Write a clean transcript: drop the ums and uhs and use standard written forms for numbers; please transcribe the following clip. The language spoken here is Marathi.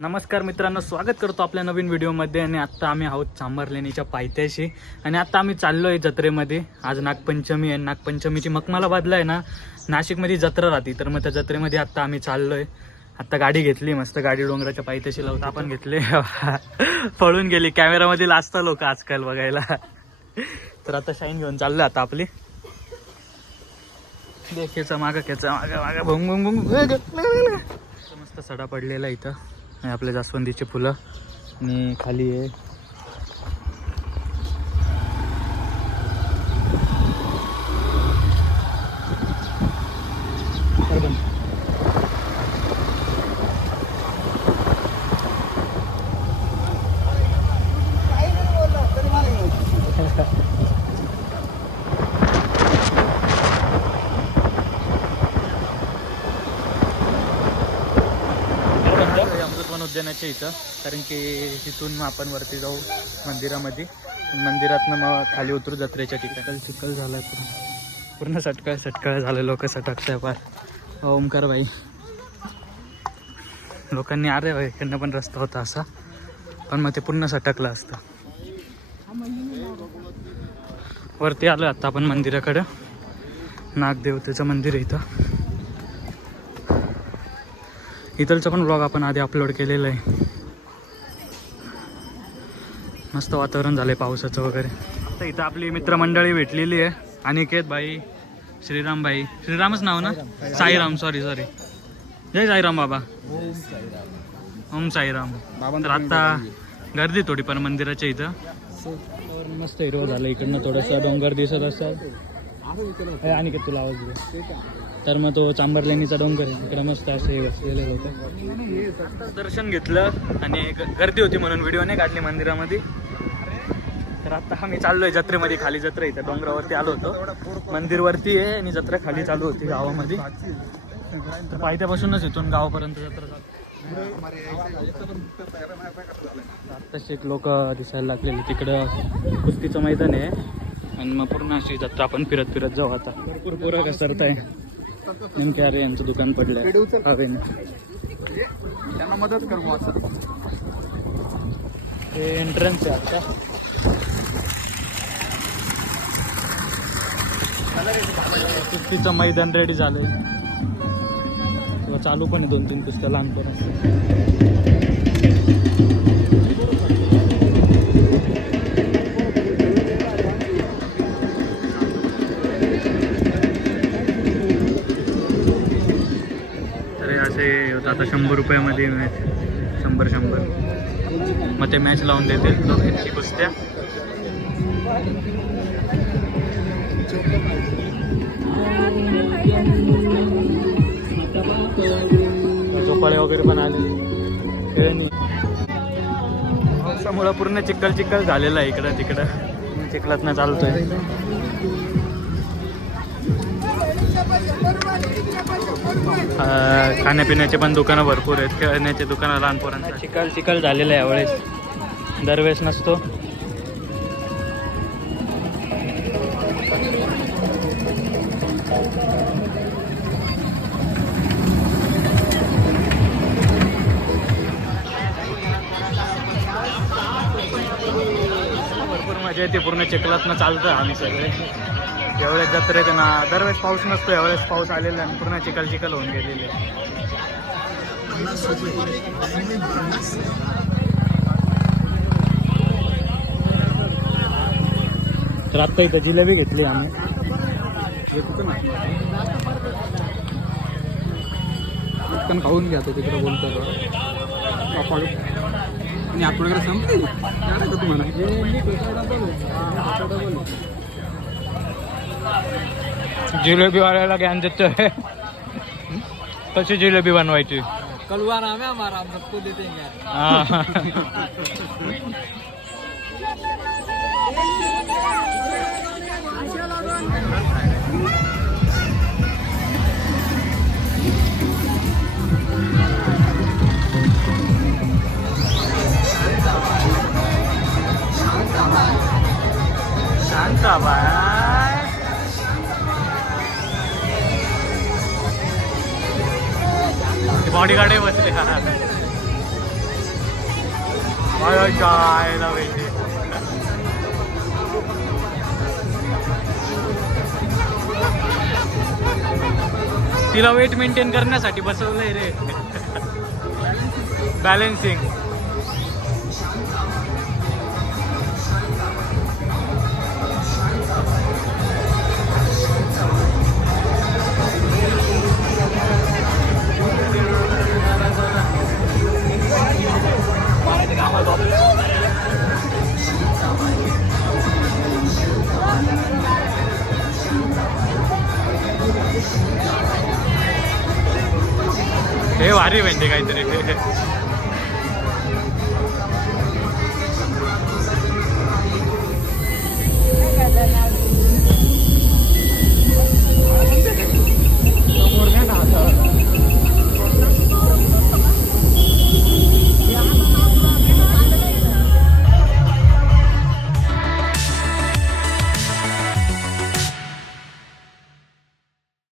नमस्कार मित्रांनो, स्वागत करतो आपल्या नवीन व्हिडिओमध्ये. आणि आत्ता आम्ही आहोत चांभारलेणीच्या पायथ्याशी आणि आत्ता आम्ही चाललो आहे जत्रेमध्ये. आज नागपंचमी आहे. नागपंचमीची मखमालाबादला आहे ना, नाशिकमध्ये जत्रा राहते, तर मग त्या जत्रेमध्ये आत्ता आम्ही चाललो आहे. आत्ता गाडी घेतली, मस्त गाडी डोंगराच्या पायथ्याशी लावता आपण घेतले. पळून गेली, कॅमेरामध्ये लाजता लोक आजकाल बघायला. तर आता शाईन घेऊन चाललो आता आपली. खेचा मागा खेचा मागा मागा भुंग भुंग भुंग. मस्त सडा पडलेला इथं. आपल्या जास्वंदीचे फुलं आणि खाली आहे उद्यानाच्या इथं, कारण की तिथून आपण वरती जाऊ मंदिरामध्ये. मंदिरातनं मग खाली उतरू जत्रेच्या ठिकाणी. चिखल झालाय पूर्ण सटकळ झालं. लोक सटकताय पार. ओमकार भाई लोकांनी अरे भाई इकडनं पण रस्ता होता असा, पण मग ते पूर्ण सटकलं असतं. वरती आलो आता आपण मंदिराकडं. नागदेवतेचं मंदिर आहे इथं. इथलचा पण ब्लॉग आपण आधी अपलोड केलेला आहे. मस्त वातावरण झालंय पावसाचं वगैरे. आता इथं आपली मित्रमंडळी भेटलेली आहे. अनिकेत भाई, श्रीराम भाई, श्रीरामच नाव ना, साईराम, सॉरी जय साईराम बाबा. ओम साईराम. तर आता गर्दी थोडी पण मंदिराच्या इथं. मस्त हिरवं झालं. इकडनं थोडंसं डोंगर दिसत असेल. अनिकेत तुला आवाज दे. तर मग तो चांभारलेणीचा डोंगर आहे, इकडे मस्त असे बसलेले होते. दर्शन घेतलं आणि गर्दी होती म्हणून व्हिडिओ नाही काढली मंदिरामध्ये. तर आता आम्ही चाललोय जत्रेमध्ये. खाली जत्रा इथं डोंगरावरती आलो होतो. मंदिरवरती आहे आणि जत्रा खाली चालू होती गावामध्ये. तर पायथ्यापासूनच इथून गावापर्यंत जत्रा चालू. आत्ताच एक लोक दिसायला लागलेले. तिकडं कुस्तीचं मैदान आहे आणि मग पूर्ण अशी जत्रा आपण फिरत फिरत जाऊ. आता भरपूर पोरं घसरत आहे. नेमके अरे यांचं दुकान पडलंय त्यांना मदत करू असं. ते एंट्रन्स आहे आता. कुस्तीचं मैदान रेडी झालंय. चालू पण आहे 2-3 कुस्त्या लहानपर्यंत. आता 100 रुपयामध्ये मॅच. 100 मग ते मॅच लावून देते दोघांची कुस्त्या. झोपाळे वगैरे पण आले. खेळणी पावसामुळं पूर्ण चिखल झालेला आहे इकडं तिकडं. चिखलातनं चालतोय. खाण्यापिण्याचे पण दुकानं भरपूर आहेत. खेळण्याचे दुकानं लहान पोरांचं. चिखल झालेलं आहे यावेळेस. दरवेळेस नसतो. भरपूर मजा येते. पूर्ण चिखलातनं चालतं आम्ही सगळे. यावेळेस जत्रेत ना दरवेळेस पाऊस नसतो. यावेळेस पाऊस आलेला आणि पूर्ण चिखल होऊन गेलेले. तर आत्ता इथं जिलेबी घेतली आम्ही. पटकन खाऊन घ्या. तो तिकडे बोलतो आणि आपल्याकडे संपली तुम्हाला. जिलेबी वाल्याला ज्ञान देतोय कशी जिलेबी बनवायची. कलवा नाम है हमारा, हम सबको देते हैं. शांताबाई बॉडीगार्ड बसले. जायला भेटे. तिला वेट मेंटेन करण्यासाठी बसवलंय रे. बॅलेन्सिंग. हे भारी भेंडे काहीतरी.